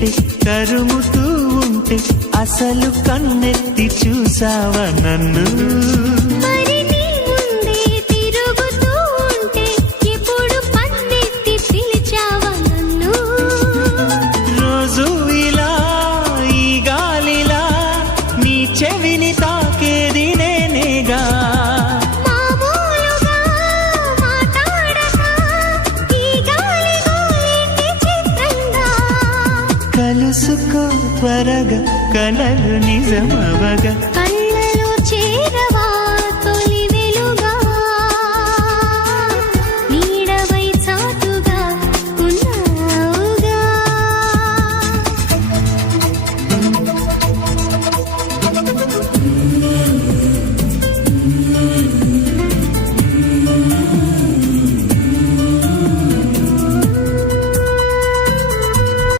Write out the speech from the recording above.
ఉంటే కరుముతూ ఉంటే అసలు కన్నెత్తి చూసావా నన్ను చెవిని తాకేది నేనేగా కలుసుకో త్వరగా కలలు నిజమవగా